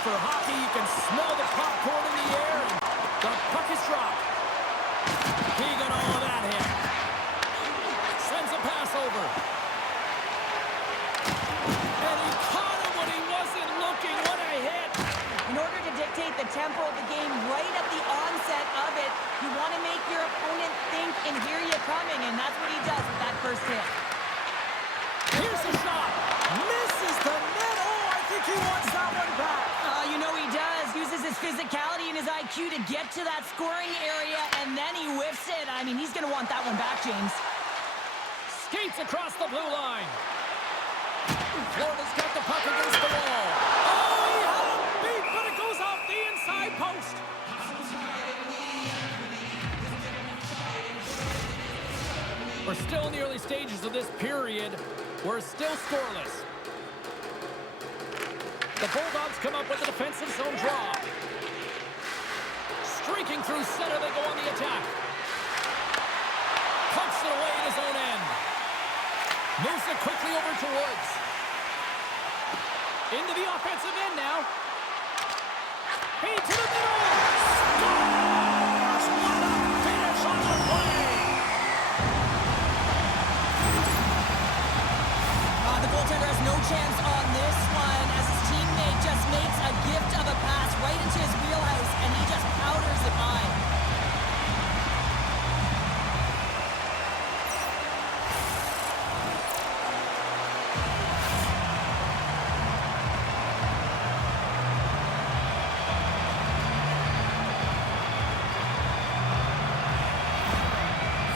for hockey, you can smell the popcorn in the air, and the puck is dropped. He got all of that hit. Sends a pass over. And he caught him when he wasn't looking. What a hit. In order to dictate the tempo of the game right at the onset of it, you want to make your opponent think and hear you coming, and that's what he does with that first hit. Here's the shot. Misses the net. Oh, I think he wants that one back. You know he does. Uses his physicality and his IQ to get to that scoring area, and then he whiffs it. I mean, he's going to want that one back, James. Skates across the blue line. Florida's got the puck against the wall. Oh, he had him beat, but it goes off the inside post. We're still in the early stages of this period. We're still scoreless. The Bulldogs come up with a defensive zone draw. Streaking through center, they go on the attack. Punts it away at his own end. Moves it quickly over to Woods. Into the offensive end now. Feed to the middle. Scores! What a finish on the play! The goaltender has no chance on this one as his teammate just makes a gift of a pass right into his wheelhouse, and he just powders it by.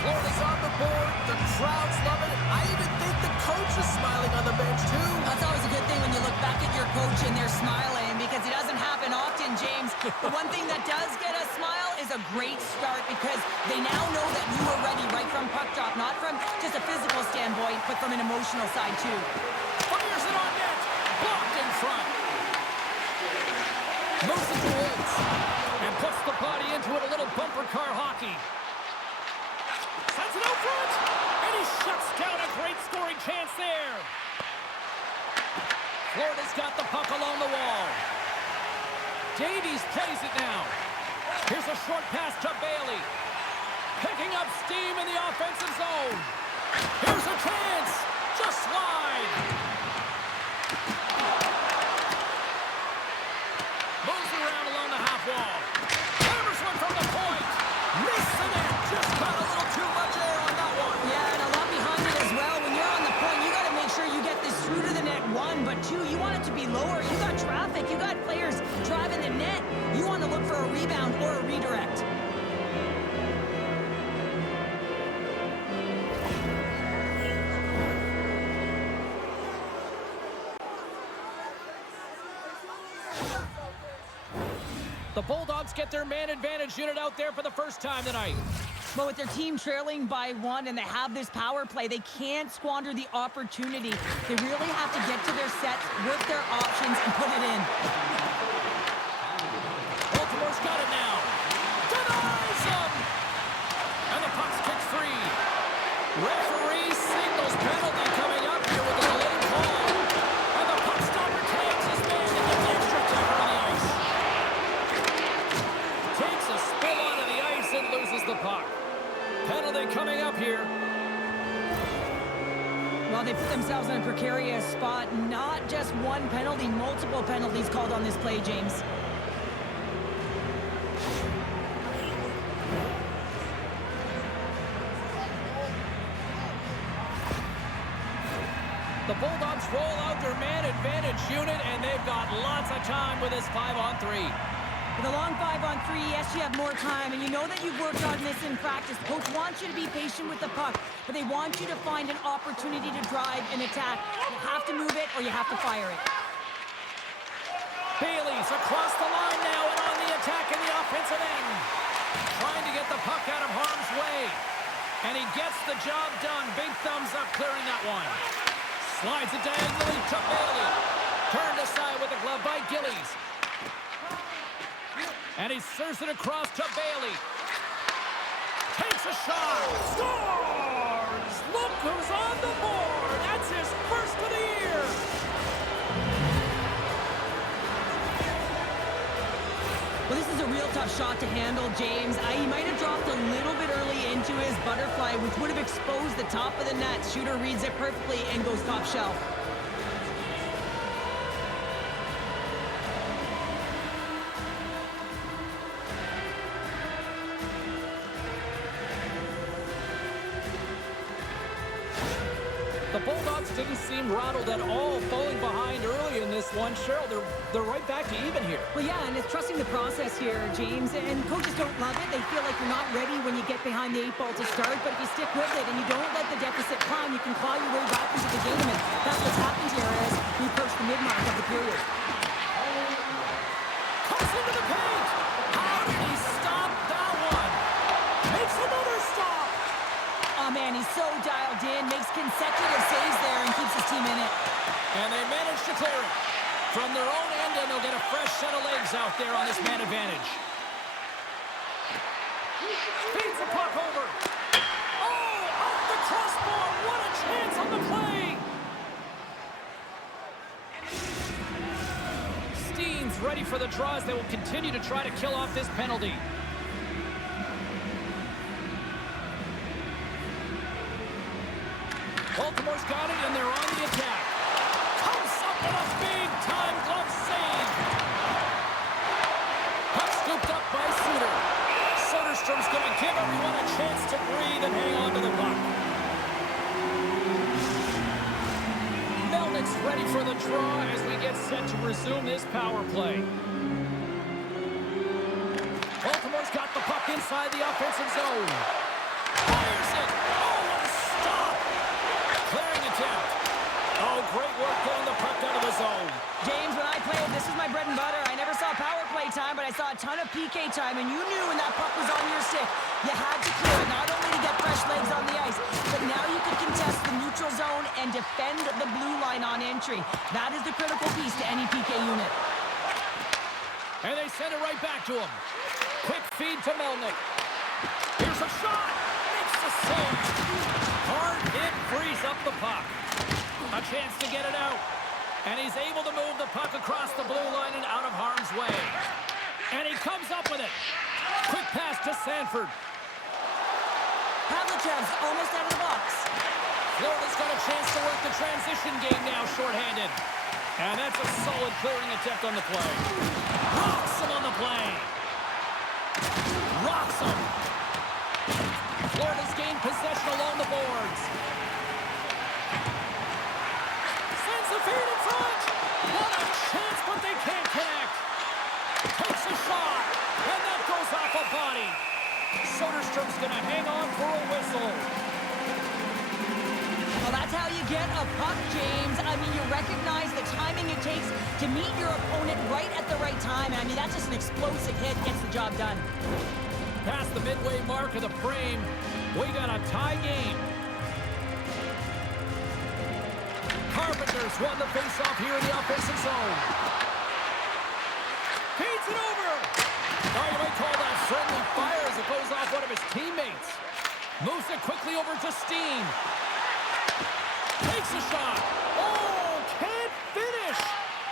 Florida's on the board. The crowd's loving it. I even think the coach is smiling on the bench, too. That's always a good thing when you look back at your coach and they're smiling, because it doesn't happen often, James. The one thing that does get a smile is a great start, because they now know that you are ready right from puck drop, not from just a physical standpoint, but from an emotional side, too. Fires it on net. Blocked in front. Moves it to Woods. And puts the body into it, a little bumper car hockey. Sends it out front. And he shuts down a great scoring chance there. Florida's got the puck along the wall. Davies plays it now. Here's a short pass to Bailey. Picking up steam in the offensive zone. Here's a chance. Just wide. Moves around along the half wall. Hammers one from the point. Missed the net. Just got a little too much air on that one. Yeah, and a lot behind it as well. When you're on the point, you got to make sure you get this through to the net, one, but two, you want it to be lower. You got traffic. You got players driving the net. You want to look for a rebound or a redirect. The Bulldogs get their man advantage unit out there for the first time tonight. But with their team trailing by one and they have this power play, they can't squander the opportunity. They really have to get to their sets, work their options, and put it in. Baltimore's got it now. Denies him! And the puck's kicked free. Referee signals penalty coming up here with a delayed call. And the puck stopper tags his man and gets extra time on the ice. Takes a spill onto the ice and loses the puck. Penalty coming up here. Well, they put themselves in a precarious spot. Not just one penalty, multiple penalties called on this play, James. The Bulldogs roll out their man advantage unit, and they've got lots of time with this 5-on-3. With a long 5-on-3, yes, you have more time, and you know that you've worked on this in practice. The coach wants you to be patient with the puck, but they want you to find an opportunity to drive and attack. You have to move it, or you have to fire it. Bailey's across the line now and on the attack in the offensive end. Trying to get the puck out of harm's way. And he gets the job done. Big thumbs up clearing that one. Slides it diagonally to Bailey. Turned aside with a glove by Gillies. And he serves it across to Bailey. Takes a shot. Scores! Look who's on the board. That's his first of the year. was a real tough shot to handle, James. He might have dropped a little bit early into his butterfly, which would have exposed the top of the net. Shooter reads it perfectly and goes top shelf. The Bulldogs didn't seem rattled at all, falling behind early in this one. Cheryl, they're right back to even here. Well, yeah, and it's trusting the process here, James. And coaches don't love it. They feel like you're not ready when you get behind the 8 ball to start. But if you stick with it and you don't let the deficit climb, you can claw your way back into the game. And that's what's happened here as we approach the mid-mark of the period. Comes into the paint. How did he stop that one? Makes another stop. Oh, man, he's so dialed in, makes consecutive saves there and keeps his team in it. And they manage to clear it from their own end, and they'll get a fresh set of legs out there on this man advantage. Feeds the puck over. Oh, off the crossbar. What a chance on the play. Steen's ready for the draws. They will continue to try to kill off this penalty. Baltimore's got it, and they're on the attack. Comes up with a big-time glove save. Puck scooped up by Suter. Soderstrom's going to give everyone a chance to breathe and hang on to the puck. Melnick's ready for the draw as we get set to resume this power play. Baltimore's got the puck inside the offensive zone. Fires it. Oh, what a stop. Clearing attempt. Oh, great work getting the puck out of the zone. James, when I played, this is my bread and butter. I never saw power play time, but I saw a ton of PK time, and you knew when that puck was on your stick, you had to clear it, not only to get fresh legs on the ice, but now you could contest the neutral zone and defend the blue line on entry. That is the critical piece to any PK unit. And they send it right back to him. Quick feed to Melnick. Here's a shot. Makes the save. Hard hit frees up the puck. A chance to get it out. And he's able to move the puck across the blue line and out of harm's way. And he comes up with it. Quick pass to Sanford. Havlichev's almost out of the box. Florida's got a chance to work the transition game now, shorthanded. And that's a solid clearing attempt on the play. Rocks him on the play. Rocks him. Florida's gained possession along the boards. Sends the feed in front. What a chance, but they can't connect. Takes a shot, and that goes off a body. Soderstrom's going to hang on for a whistle. Well, that's how you get a puck, James. I mean, you recognize the timing it takes to meet your opponent right at the right time. I mean, that's just an explosive hit, gets the job done. Past the midway mark of the frame, we got a tie game. Carpenter's won the faceoff here in the offensive zone. Feeds it over. Oh, you might call that friendly fire as it goes off one of his teammates. Moves it quickly over to Steen. Takes a shot. Oh, can't finish.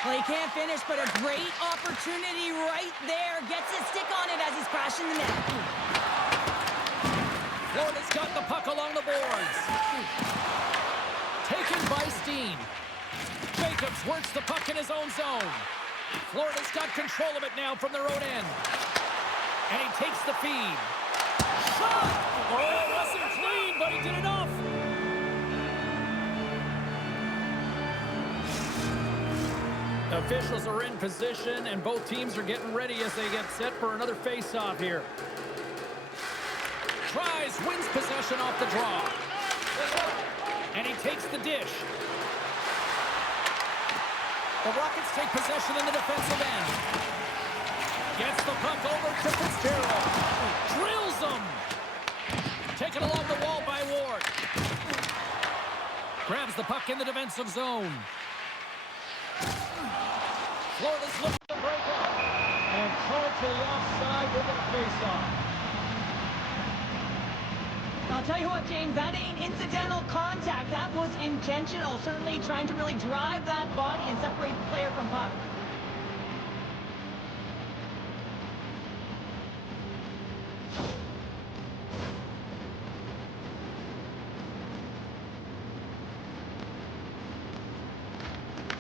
Well, he can't finish, but a great opportunity right there. Gets his stick on it as he's crashing the net. Florida's got the puck along the boards. Taken by Steen. Jacobs works the puck in his own zone. Florida's got control of it now from their own end. And he takes the feed. Shot! Oh, it wasn't clean, but he did enough. Officials are in position, and both teams are getting ready as they get set for another face-off here. Dries wins possession off the draw. And he takes the dish. The Rockets take possession in the defensive end. Gets the puck over to Fitzgerald. Drills him. Taken along the wall by Ward. Grabs the puck in the defensive zone. Florida's looking to break up. And called to the offside with a face-off. I'll tell you what, James, that ain't incidental contact. That was intentional. Certainly trying to really drive that body and separate the player from puck.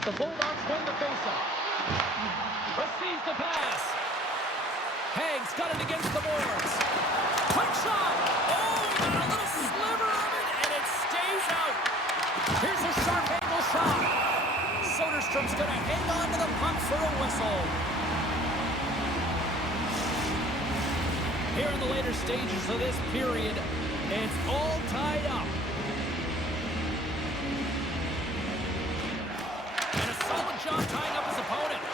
The Bulldogs win the faceoff. Receives the pass. Hagg's got it against the boards. Quick shot. Oh, he got a little sliver of it, and it stays out. Here's a sharp angle shot. Soderstrom's going to hang on to the puck for a whistle. Here in the later stages of this period, it's all tied up. And a solid job tying up his opponent.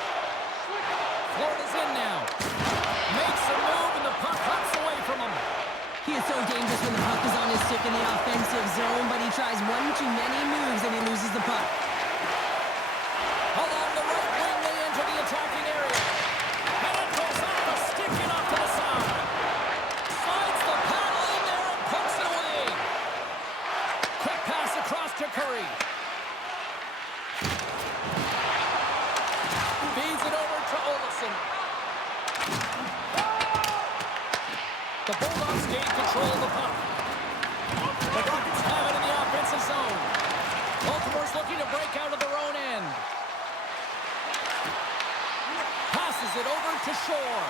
Florida's in now. Makes a move, and the puck hops away from him. He is so dangerous when the puck is on his stick in the offensive zone, but he tries one too many moves and he loses the puck. Along the right wing, they enter the attacking area. And it goes off the stick and off to the side. Slides the paddle in there and pokes it away. Quick pass across to Currie. Feeds it over to Olofsson. The Bulldogs gain control of the puck. The Rockets have it in the offensive zone. Baltimore's looking to break out of their own end. Passes it over to Shore.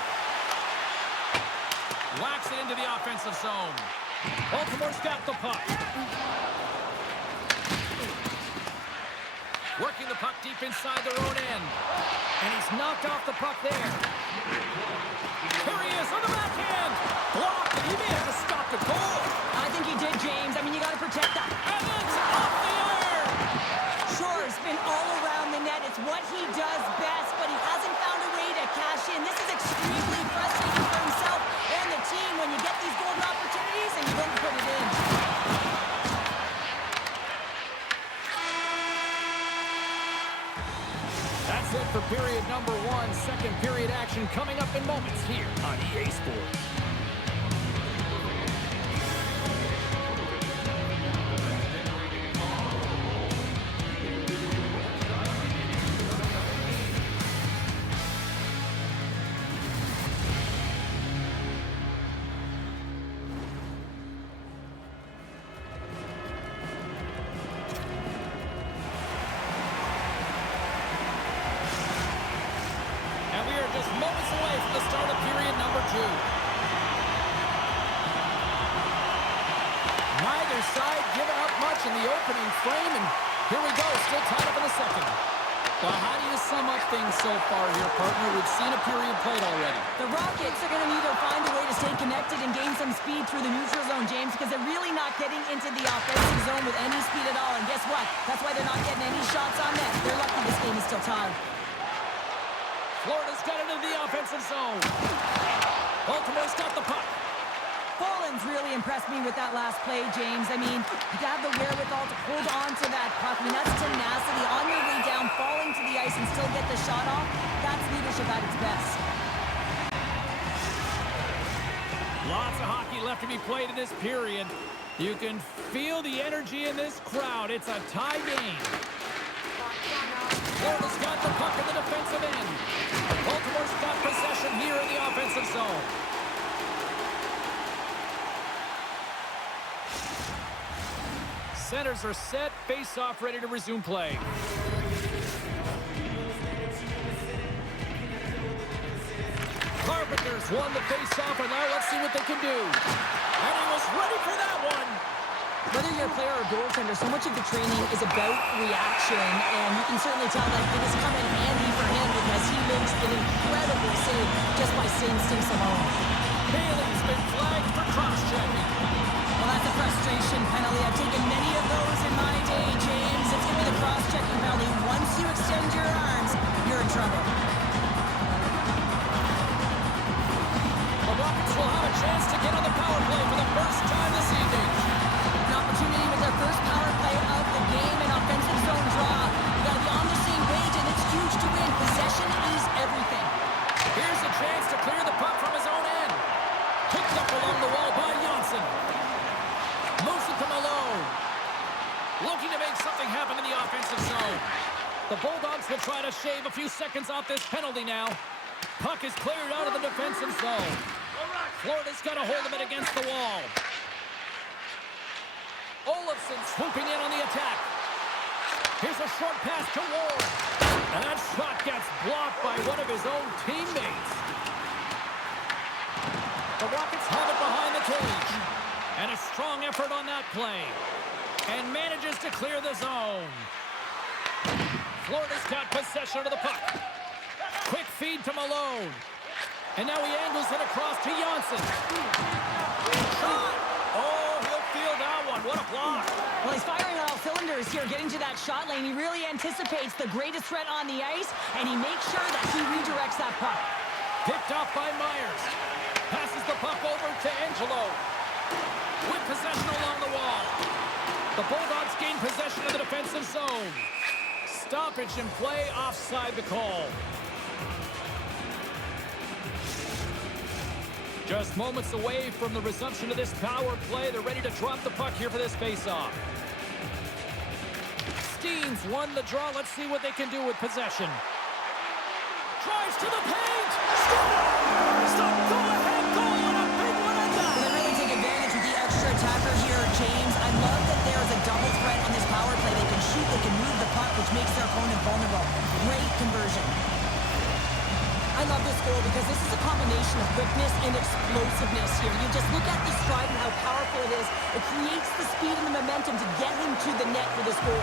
Whacks it into the offensive zone. Baltimore's got the puck. Working the puck deep inside their own end. And he's knocked off the puck there. Here he is on the backhand. Blocked, and he may have to stop the goal. I think he did, James. I mean, you got to protect that. And it's off the iron. Shore's been all around the net. It's what he does best, but he hasn't found a way to cash in. This is extremely frustrating for himself and the team when you get these golden opportunities and you don't put it in. That's it for period number one. Second period action coming up in moments here on EA Sports. Just moments away from the start of period number two. Neither side giving up much in the opening frame, and here we go, still tied up in the second. Well, how do you sum up things so far here, partner? We've seen a period played already. The Rockets are going to need to find a way to stay connected and gain some speed through the neutral zone, James, because they're really not getting into the offensive zone with any speed at all. And guess what? That's why they're not getting any shots on net. They're lucky this game is still tied. Florida's got it into the offensive zone. Baltimore's got the puck. Poland's really impressed me with that last play, James. I mean, you have the wherewithal to hold on to that puck. I mean, that's tenacity on your way down, falling to the ice and still get the shot off. That's leadership at its best. Lots of hockey left to be played in this period. You can feel the energy in this crowd. It's a tie game. Florida's got the puck in the defensive end. Baltimore's got possession here in the offensive zone. Centers are set, face-off ready to resume play. Carpenter's won the face-off, and now let's see what they can do. And he was ready for that one. Whether you're a player or goaltender, so much of the training is about reaction, and you can certainly tell that it has come in handy for him because he makes an incredible save just by instincts alone. Bailey's been flagged for cross-checking. Well, that's a frustration penalty. I've taken many of those in my day, James. It's going to be the cross-checking penalty. Once you extend your arms, you're in trouble. The Rockets will have a chance to get on the power play for the first time this evening. An opportunity with their first power play of the game, an offensive zone draw. You got to be on the same page, and it's huge to win. Possession is everything. Here's a chance to clear the puck from his own end. Picked up along the wall by Johnson. Moves it to Malone. Looking to make something happen in the offensive zone. The Bulldogs will try to shave a few seconds off this penalty now. Puck is cleared out of the defensive zone. Florida's got a hold of it against the wall. Olofsson swooping in on the attack. Here's Here's a short pass to Ward. And that shot gets blocked by one of his own teammates. The Rockets have it behind the cage. And a strong effort on that play. And manages to clear the zone. Florida's got possession of the puck. Quick feed to Malone. And now he angles it across to Janssen. Shot! Oh, he'll feel that one. What a block. Well, he's firing on all cylinders here, getting to that shot lane. He really anticipates the greatest threat on the ice, and he makes sure that he redirects that puck. Picked off by Myers. Passes the puck over to Angelo. With possession along the wall. The Bulldogs gain possession of the defensive zone. Stoppage in play, offside the call. Just moments away from the resumption of this power play. They're ready to drop the puck here for this face-off. Steens won the draw. Let's see what they can do with possession. Drives to the paint. Stop. Go ahead. Goal and a big one at that. They really take advantage of the extra attacker here, James. I love that there's a double threat on this power play. They can shoot, they can move the puck, which makes their opponent vulnerable. Great conversion. I love this goal because this is a combination of quickness and explosiveness here. You just look at the stride and how powerful it is. It creates the speed and the momentum to get him to the net for this goal.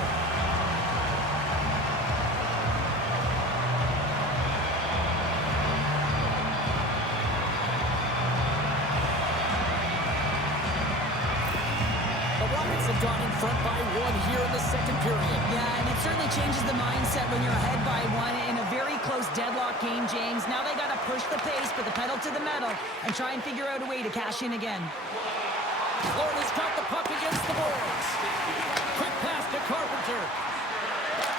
Have gone in front by one here in the second period. Yeah, and it certainly changes the mindset when you're ahead by one in a very close deadlock game, James. Now they got to push the pace, put the pedal to the metal, and try and figure out a way to cash in again. Florida's got the puck against the boards. Quick pass to Carpenter.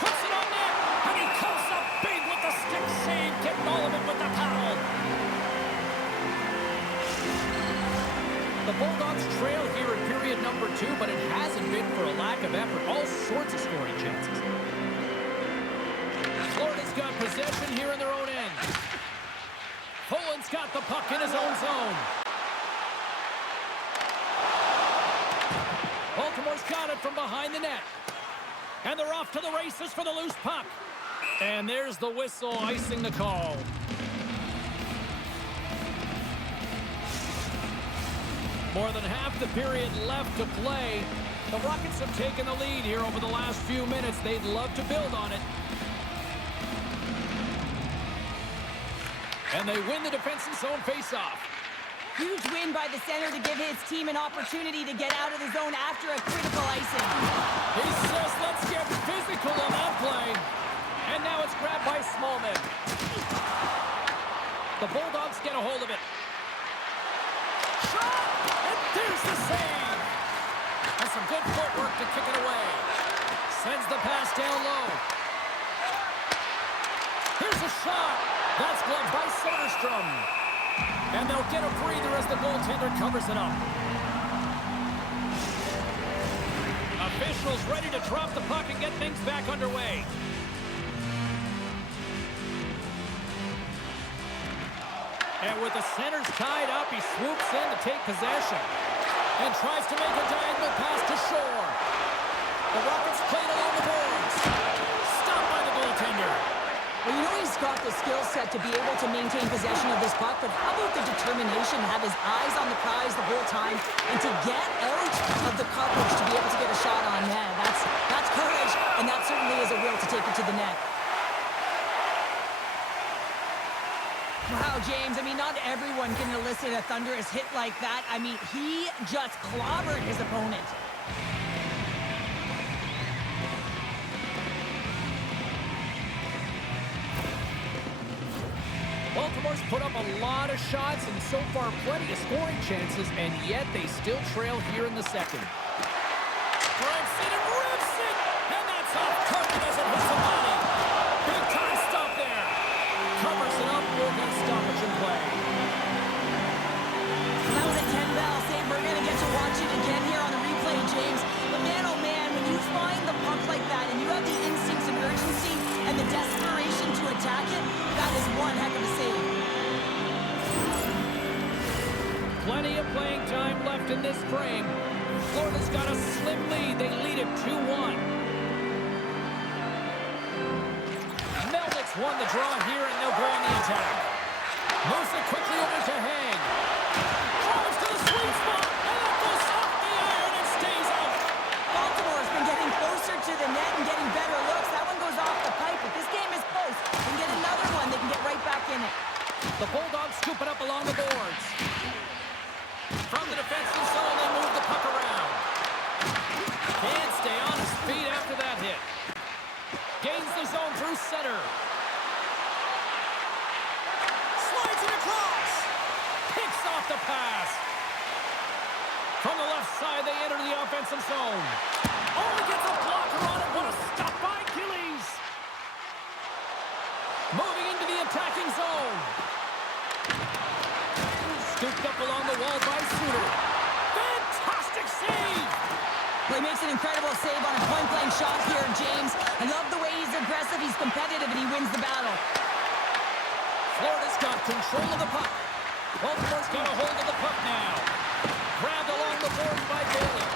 Puts it on net, and he comes up big with the stick save, getting all of it with the paddle. The Bulldogs trail here in period number 2, but it hasn't been for a lack of effort. All sorts of scoring chances. Florida's got possession here in their own end. Poland's got the puck in his own zone. Baltimore's got it from behind the net. And they're off to the races for the loose puck. And there's the whistle icing the call. More than half the period left to play. The Rockets have taken the lead here over the last few minutes. They'd love to build on it. And they win the defensive zone faceoff. Huge win by the center to give his team an opportunity to get out of the zone after a critical icing. He says, let's get physical on that play. And now it's grabbed by Smallman. The Bulldogs get a hold of it. Shot! And there's the save! And some good footwork to kick it away. Sends the pass down low. Here's a shot. That's gloved by Soderstrom. And they'll get a breather as the goaltender covers it up. Officials ready to drop the puck and get things back underway. And with the centers tied up, he swoops in to take possession. And tries to make a diagonal pass to Shore. The Rockets played along the boards. Stopped by the goaltender. Well, you know he's got the skill set to be able to maintain possession of this puck, but how about the determination to have his eyes on the prize the whole time and to get out of the coverage to be able to get a shot on net? That's courage, and that certainly is a will to take it to the net. Wow, James, I mean, not everyone can elicit a thunderous hit like that. I mean, he just clobbered his opponent. Baltimore's put up a lot of shots and so far plenty of scoring chances, and yet they still trail here in the second. Drives it and rips it, and that's off target as it hits the body. Big time stop there. Covers it up, we'll get a stoppage in play. That was a 10-ball save. We're going to get to watch it again here on the replay, James. But man, oh man, when you find the puck like that and you have the instincts of urgency and the desperation to attack it, that is one heck of a save. Plenty of playing time left in this frame. Florida's got a slim lead. They lead it 2-1. won the draw here, and they'll go on the attack. Moves it quickly over to Hagg. Drives to the sweet spot, and it goes off the iron and stays out. Baltimore's been getting closer to the net and getting better looks. That one goes off the pipe, but this game is close. They can get another one, they can get right back in it. The Bulldogs scoop it up along the boards. From the defensive zone, they move the puck around. Can't stay on his feet after that hit. Gains the zone through center. Slides it across. Picks off the pass. From the left side, they enter the offensive zone. Oh, he gets a blocker on it. What a stop by Achilles. Moving into the attacking zone. Scooped up along the wall by Suter. Fantastic save. Well, he makes an incredible save on a point-blank shot here, James. I love the way he's aggressive, he's competitive, and he wins the battle. Florida's got control of the puck. Baltimore's got a hold of the puck now. Grabbed along the boards by Bailey.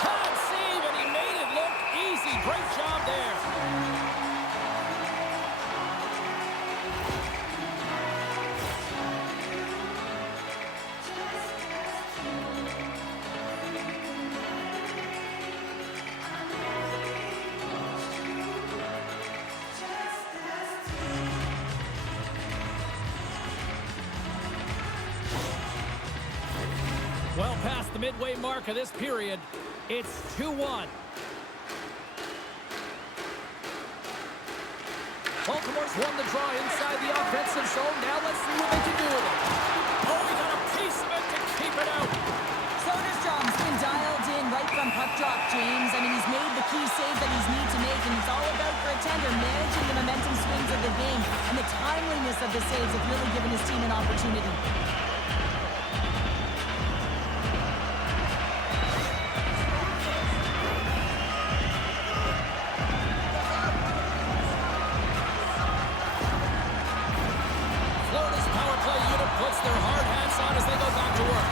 Hard save, and he made it look easy. Great job there. Well past the midway mark of this period, it's 2-1. Baltimore's won the draw inside the offensive zone. Now let's see what they can do with it. Oh, he got a piece of it to keep it out. Soderstrom's been dialed in right from puck drop, James. I mean, he's made the key save that he's need to make, and it's all about for a tender managing the momentum swings of the game, and the timeliness of the saves have really given his team an opportunity. Puts their hard hats on as they go back to work.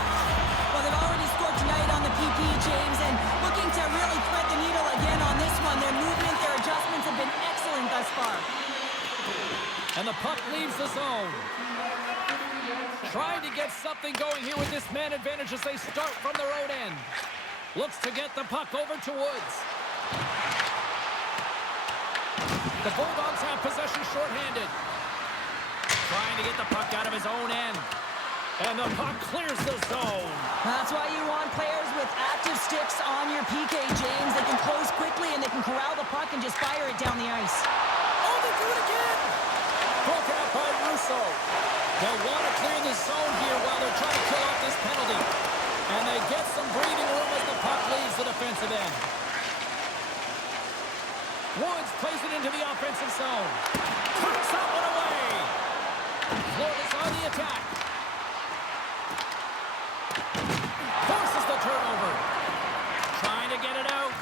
Well, they've already scored tonight on the PP, James, and looking to really thread the needle again on this one. Their movement, their adjustments have been excellent thus far. And the puck leaves the zone. Trying to get something going here with this man advantage as they start from their own end. Looks to get the puck over to Woods. The Bulldogs have possession shorthanded. Trying to get the puck out of his own end. And the puck clears the zone. That's why you want players with active sticks on your PK, James. They can close quickly and they can corral the puck and just fire it down the ice. Oh, they do it again! Broken up by Russo. They'll want to clear the zone here while they're trying to kill off this penalty. And they get some breathing room as the puck leaves the defensive end. Woods plays it into the offensive zone. Tucks that one away. Florida's on the attack. Forces the turnover. Trying to get it out.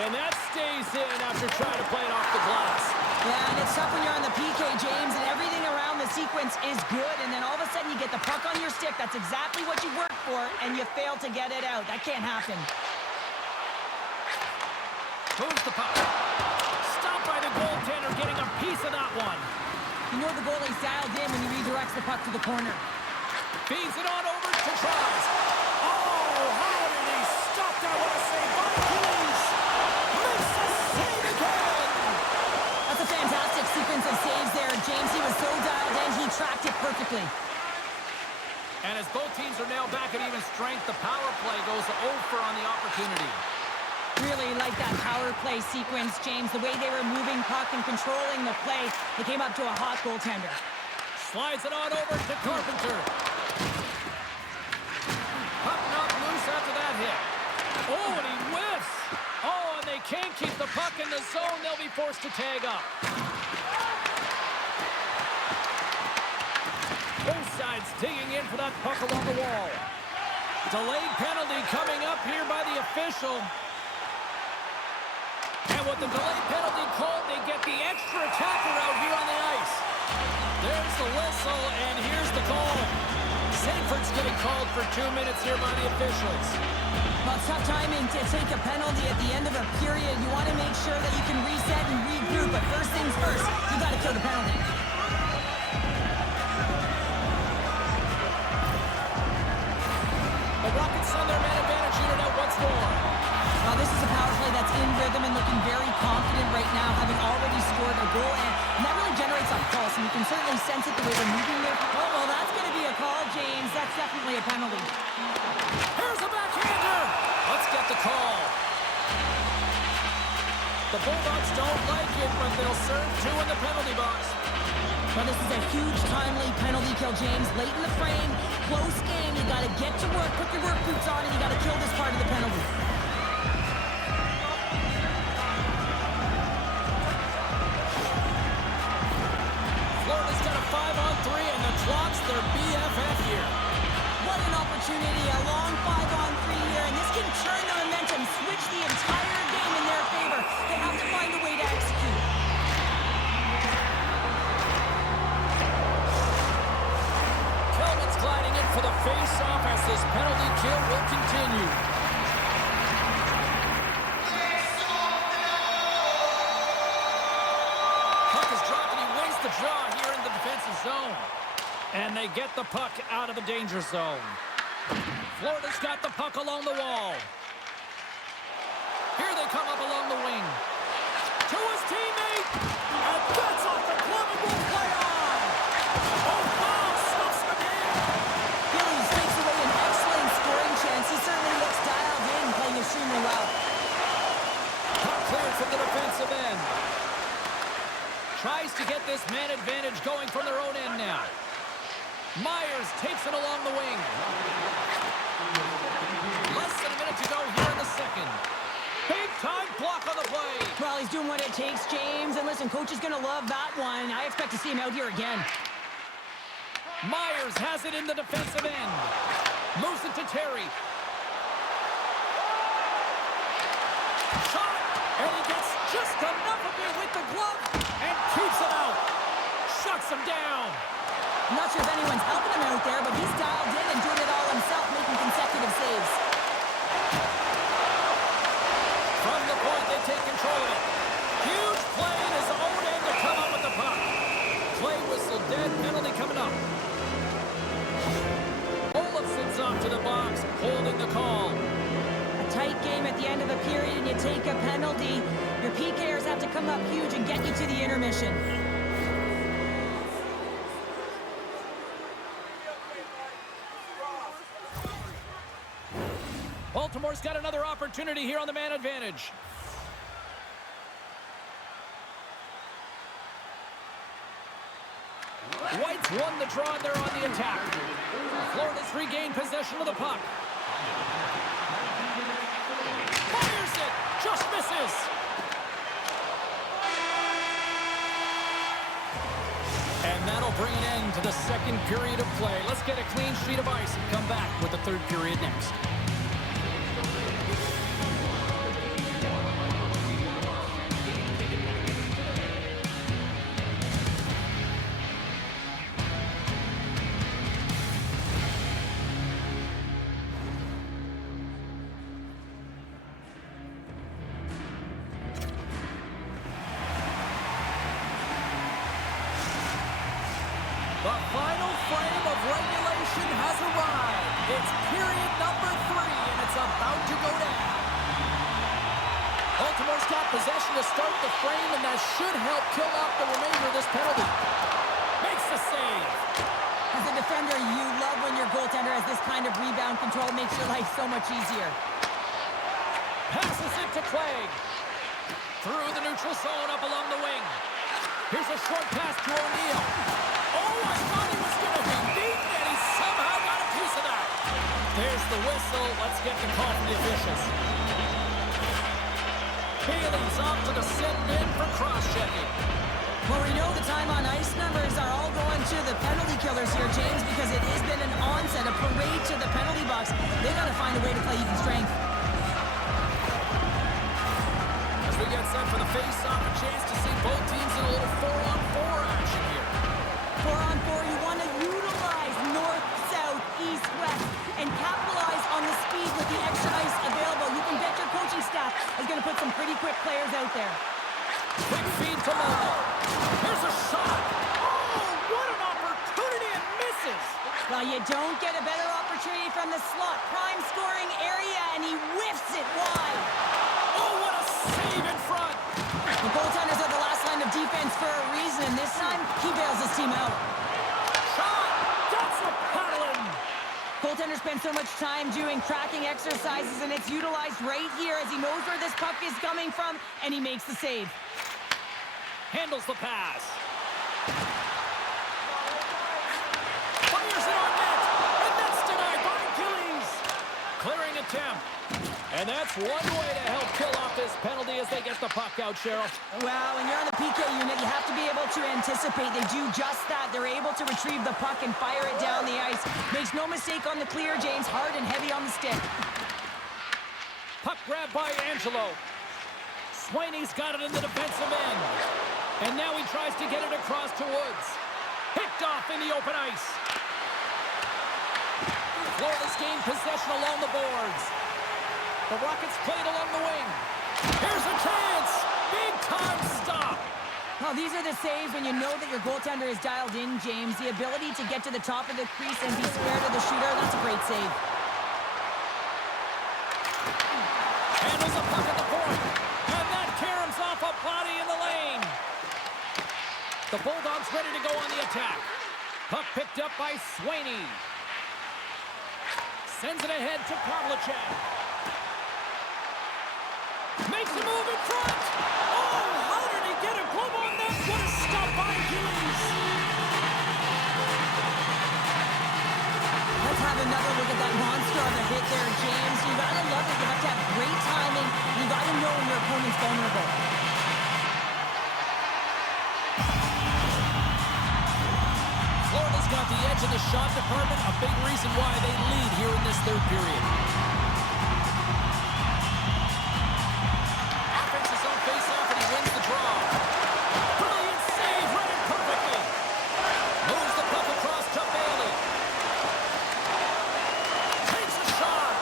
And that stays in after trying to play it off the glass. Yeah, and it's tough when you're on the PK, James, and everything around the sequence is good, and then all of a sudden you get the puck on your stick. That's exactly what you worked for, and you fail to get it out. That can't happen. Moves the puck. Stopped by the goaltender, getting a piece of that one. You know the goalie's dialed in when he redirects the puck to the corner. Feeds it on over to Dries. Oh, how did he stop that? What a save by Achilles. Makes the save again. That's a fantastic sequence of saves there, James. He was so dialed in, he tracked it perfectly. And as both teams are now back at even strength, the power play goes over on the opportunity. Really like that power play sequence, James. The way they were moving puck and controlling the play, they came up to a hot goaltender. Slides it on over to Carpenter. Puck knocked loose after that hit. Oh, and he whiffs. Oh, and they can't keep the puck in the zone. They'll be forced to tag up. Both sides digging in for that puck along the wall. Delayed penalty coming up here by the official. And with the delayed penalty called, they get the extra attacker out here on the ice. There's the whistle, and here's the call. Sanford's getting called for 2 minutes here by the officials. Well, it's tough timing to take a penalty at the end of a period. You want to make sure that you can reset and regroup. but first things first, you got to kill the penalty. The Rockets send their man advantage unit out once more. Well, this is a power play that's in rhythm and looking very confident right now, having already scored a goal, and that really generates a pulse, and you can certainly sense it the way they're moving there. Oh, well, that's going to be a call, James. That's definitely a penalty. Here's a backhander. Let's get the call. The Bulldogs don't like it, but they'll serve two in the penalty box. Well, this is a huge, timely penalty kill, James. Late in the frame, close game. You got to get to work, put your work boots on, and you got to kill this part of the penalty. Florida's got a 5-on-3, and the clock's their BFF here. What an opportunity, a long 5-on-3 here, and this can turn the momentum, switch the entire game in their favor. They have to find a way to execute. Kellman's gliding in for the face-off as this penalty kill will continue. Puck is dropped and he wins the draw here in the defensive zone. And they get the puck out of the danger zone. Florida's got the puck along the wall. Here they come up along the wing. To his teammate. And that's off the glove and will play on. Oh, wow, stops the game. Phillies takes away an excellent scoring chance. He certainly looks dialed in, playing extremely well. Puck cleared from the defensive end. Tries to get this man advantage going from their own end now. Myers takes it along the wing. Less than a minute to go here in the second. Big-time block on the play. Well, he's doing what it takes, James. And listen, coach is going to love that one. I expect to see him out here again. Myers has it in the defensive end. Moves it to Terry. Shot, and he gets just enough of it with the glove and keeps it out. Shuts him down. I'm not sure if anyone's helping him out there, but he's dialed in and doing it all himself, making consecutive saves. From the point, they take control of it. Huge play in his own end to come up with the puck. Play whistle dead, penalty coming up. Olafson's off to the box, holding the call. A tight game at the end of the period, and you take a penalty. Your PKers have to come up huge and get you to the intermission. Baltimore's got another opportunity here on the man advantage. White's won the draw and they're on the attack. Florida's regained possession of the puck. Fires it! Just misses! And that'll bring an end to the second period of play. Let's get a clean sheet of ice and come back with the third period next. The final frame of regulation has arrived. It's period number 3, and it's about to go down. Baltimore's got possession to start the frame, and that should help kill off the remainder of this penalty. Makes the save. As a defender, you love when your goaltender has this kind of rebound control. Makes your life so much easier. Passes it to Clague. Through the neutral zone, up along the wing. Here's a short pass to O'Neill. Oh, I thought he was going to be beaten, and he somehow got a piece of that. There's the whistle. Let's get the call from the officials. Bailey's off to the set bin for cross-checking. Well, we know the time on ice numbers are all going to the penalty killers here, James, because it has been an onset, a parade to the penalty box. They got to find a way to play even strength. As we get set for the face-off, a chance to see both teams in a little 4-on-4 action here. 4-on-4, you want to utilize north, south, east, west, and capitalize on the speed with the extra ice available. You can bet your coaching staff is going to put some pretty quick players out there. Quick feed to Melnick. Here's a shot. Oh, what an opportunity, and misses. Well, you don't get a better opportunity from the slot. Prime scoring area, and he whiffs it wide. Oh, what a save in front. The goaltenders are the last line of defense for a reason, and this time he bails his team out. Shot. That's a paddling. Goaltenders spend so much time doing tracking exercises, and it's utilized right here as he knows where this puck is coming from, and he makes the save. Handles the pass. Fires it on net. And that's denied by Gillies. Clearing attempt. And that's one way to help kill off this penalty as they get the puck out, Cheryl. Well, when you're on the PK unit, you have to be able to anticipate. They do just that. They're able to retrieve the puck and fire it down the ice. Makes no mistake on the clear, James. Hard and heavy on the stick. Puck grab by Angelo. Swaney's got it in the defensive end. And now he tries to get it across to Woods. Picked off in the open ice. Florida's gained possession along the boards. The Rockets played along the wing. Here's a chance. Big time stop. Well, these are the saves when you know that your goaltender is dialed in, James. The ability to get to the top of the crease and be square to the shooter, that's a great save. Handles the puck at the point. And that caroms off a body in the lane. The Bulldogs ready to go on the attack. Puck picked up by Swaney. Sends it ahead to Pavlicek. Makes a move in front. Oh, how did he get a glove on that? What a stop by Gillies. Let's have another look at that monster on the hit there, James. You gotta love it. You have to have great timing. You gotta know when your opponent's vulnerable. Florida's got the edge in the shot department. A big reason why they lead here in this third period. Face-off, and he wins the draw. Brilliant save, read it perfectly. Moves the puck across to Bailey. Takes a shot.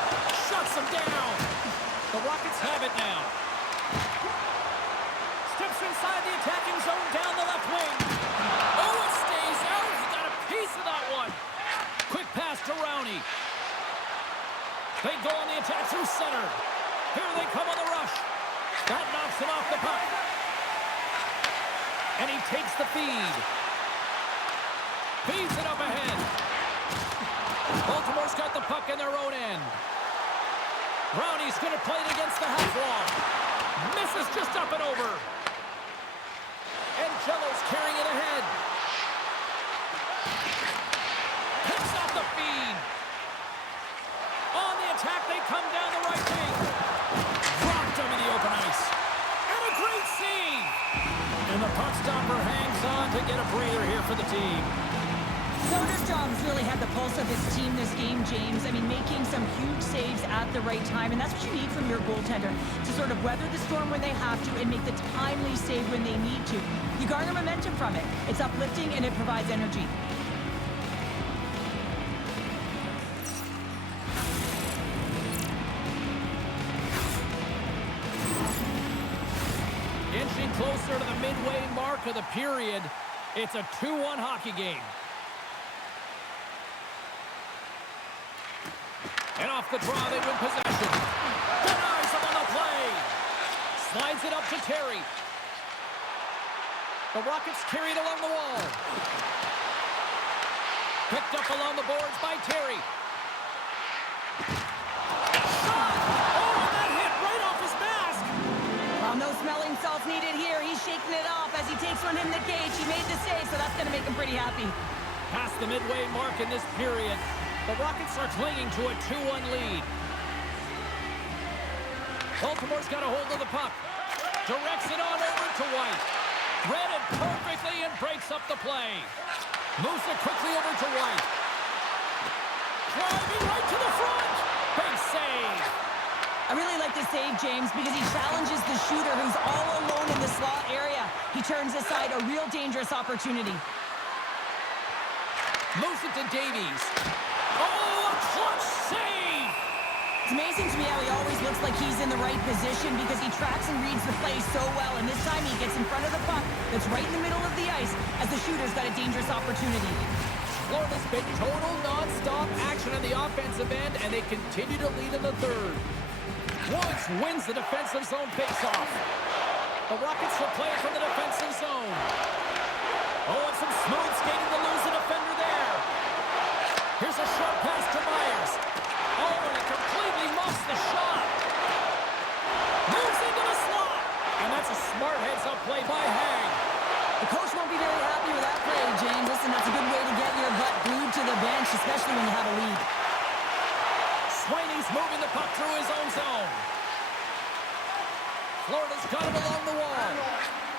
Shuts him down. The Rockets have it now. Steps inside the attacking zone down the left wing. Oh, it stays out. He got a piece of that one. Quick pass to Rowney. They go on the attack through center. Here they come on the rush. That knocks him off the puck. And he takes the feed. Feeds it up ahead. Baltimore's got the puck in their own end. Rowney's going to play it against the half wall. Misses just up and over. Angelo's carrying it ahead. Picks off the feed. On the attack, they come down the right wing. In the open ice. And a great save. And the puck stopper hangs on to get a breather here for the team. Soderstrom's really had the pulse of his team this game, James. I mean, making some huge saves at the right time, and that's what you need from your goaltender, to sort of weather the storm when they have to and make the timely save when they need to. You garner momentum from it. It's uplifting and it provides energy. Inching closer to the midway mark of the period. It's a 2-1 hockey game. And off the draw, they win possession. Denies him on the play. Slides it up to Terry. The Rockets carried along the wall. Picked up along the boards by Terry. Shot! Oh, and that hit right off his mask. Well, no smelling salts needed here. He's shaking it off as he takes one in the cage. He made the save, so that's going to make him pretty happy. Past the midway mark in this period, the Rockets are clinging to a 2-1 lead. Baltimore's got a hold of the puck. Directs it on over to White. Read it perfectly and breaks up the play. Moves it quickly over to White. Driving right to the front. Big save. I really like the save, James, because he challenges the shooter who's all alone in the slot area. He turns aside a real dangerous opportunity. Moves it to Davies. Oh, a clutch save! It's amazing to me how he always looks like he's in the right position because he tracks and reads the play so well. And this time he gets in front of the puck that's right in the middle of the ice as the shooter's got a dangerous opportunity. Florida's been total non-stop action on the offensive end, and they continue to lead in the third. Woods wins the defensive zone faceoff. The Rockets will play it from the defensive zone. Oh, and some smooth skating to lose the defender there. Here's a short pass to Myers. Oh, and it completely muffs the shot. Moves into the slot. And that's a smart heads-up play by Hagg. The coach won't be very happy with that play, James. Listen, that's a good way to get your butt glued to the bench, especially when you have a lead. Sweeney's moving the puck through his own zone. Florida's got it along the wall.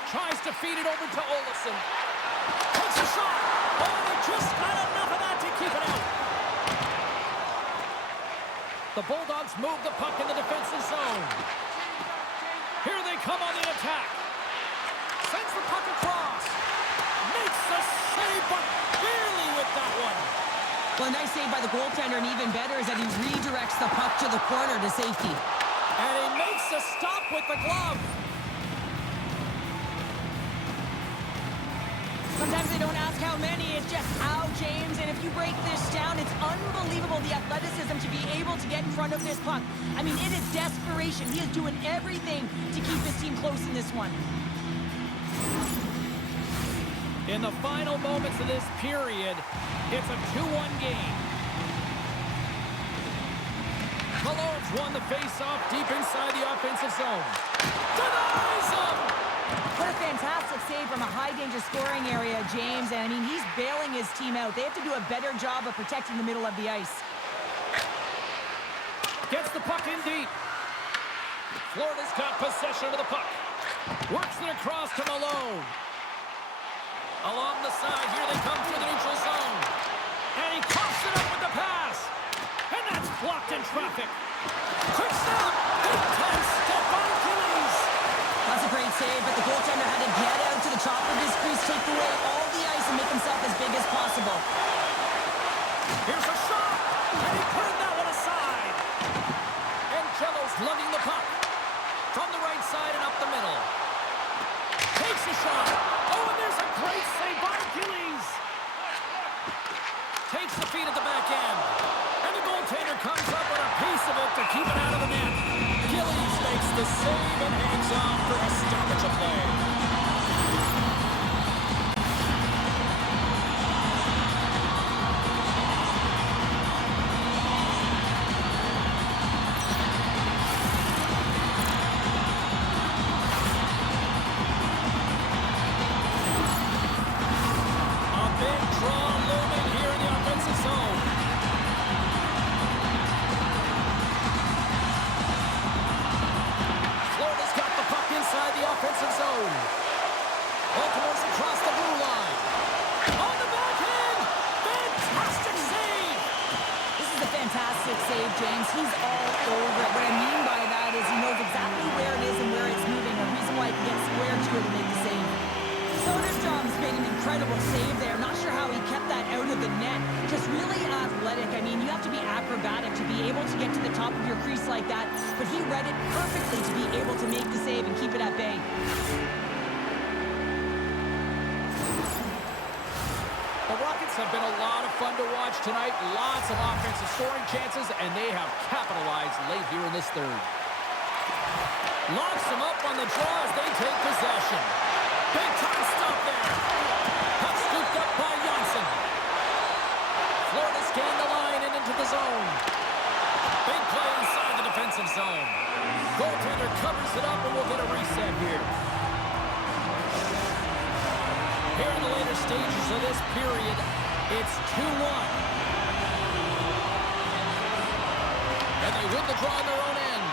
Tries to feed it over to Olsen. Takes a shot. Oh, they just got enough of that to keep it out. The Bulldogs move the puck in the defensive zone. Here they come on the attack. Sends the puck across. Makes the save, but barely with that one. Well, a nice save by the goaltender, and even better is that he redirects the puck to the corner to safety. And he makes a stop with the glove. Sometimes they don't ask how many, it's just how, James. And if you break this down, it's unbelievable the athleticism to be able to get in front of this puck. I mean, it is desperation. He is doing everything to keep his team close in this one. In the final moments of this period, it's a 2-1 game. Malone's won the face-off deep inside the offensive zone. Denies him! What a fantastic save from a high-danger scoring area, James. And, I mean, he's bailing his team out. They have to do a better job of protecting the middle of the ice. Gets the puck in deep. Florida's got possession of the puck. Works it across to Malone. Along the side, here they come through the neutral zone. And he coughs it up with the pass. And that's blocked in traffic. Quick stop! Big time step by Achilles. That's a great save, but the goaltender had to get out to the top of his crease, take away all the ice, and make himself as big as possible. Here's a shot! And he put that one aside. And Jello's lugging the puck. From the right side and up the middle. Takes a shot. Oh, and there's a great save by Achilles. Takes the feed at the back end. And the goaltender comes up with a piece of it to keep it out of the net. Achilles makes the save and hangs on for a stoppage of play. Offensive zone. Baltimore's across the blue line. On the backhand! Fantastic save! This is a fantastic save, James. He's all over it. What I mean by that is he knows exactly where it is and where it's moving. A reason why he can get square to it and make the save. Soderstrom's made an incredible save there. Not sure how he kept that out of the net. Just really athletic. I mean, you have to be acrobatic to be able to get to the top of your crease like that. But he read it perfectly to be able to make the save and keep it at bay. The Rockets have been a lot of fun to watch tonight. Lots of offensive scoring chances, and they have capitalized late here in this third. Locks them up on the draw as they take possession. Big time stop there. Puck scooped up by Johnson. Florida's gained the line and into the zone. Big play inside the defensive zone. Goaltender covers it up and we'll get a reset here. Here in the later stages of this period, it's 2-1. And they win the draw on their own end.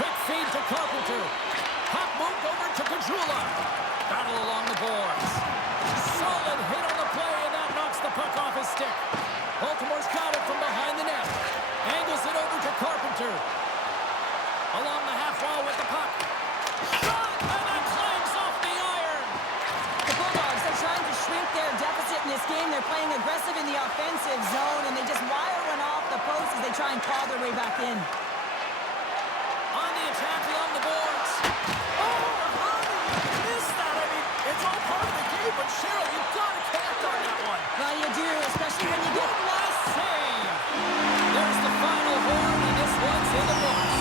Quick feed to Carpenter. Puck moved over to Caggiula. Battle along the boards. Solid hit on the play, and that knocks the puck off his stick. Baltimore's got it from behind the net. Angles it over to Carpenter. Along the half wall with the puck. Shot, and that clangs off the iron. The Bulldogs are trying to shrink their deficit in this game. They're playing aggressive in the offensive zone, and they just wire one off the post as they they try and claw their way back in. On the attack along the boards. Oh, Rowney, you missed that. I mean, it's all part of the game, but Cheryl, you've got to connect on that one. Well, you do, especially when you get... Good last save. There's the final horn, and this one's in the books.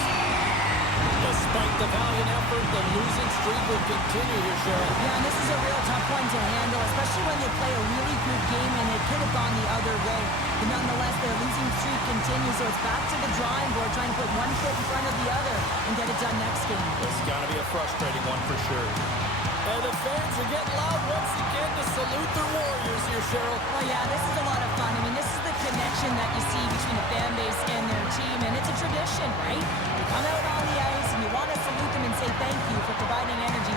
Despite the valiant effort, the losing streak will continue here, Cheryl. Yeah, and this is a real tough one to handle, especially when you play a really good game and it could have gone the other way. But nonetheless, the losing streak continues, so it's back to the drawing board, trying to put one foot in front of the other and get it done next game. It's got to be a frustrating one for sure. And the fans are getting loud once again to salute their Warriors here, Cheryl. Well, yeah, this is a lot of fun. I mean, this is the connection that you see between the fan base and their team, and it's a tradition, right? You come out on the ice and you want to salute them and say thank you for providing energy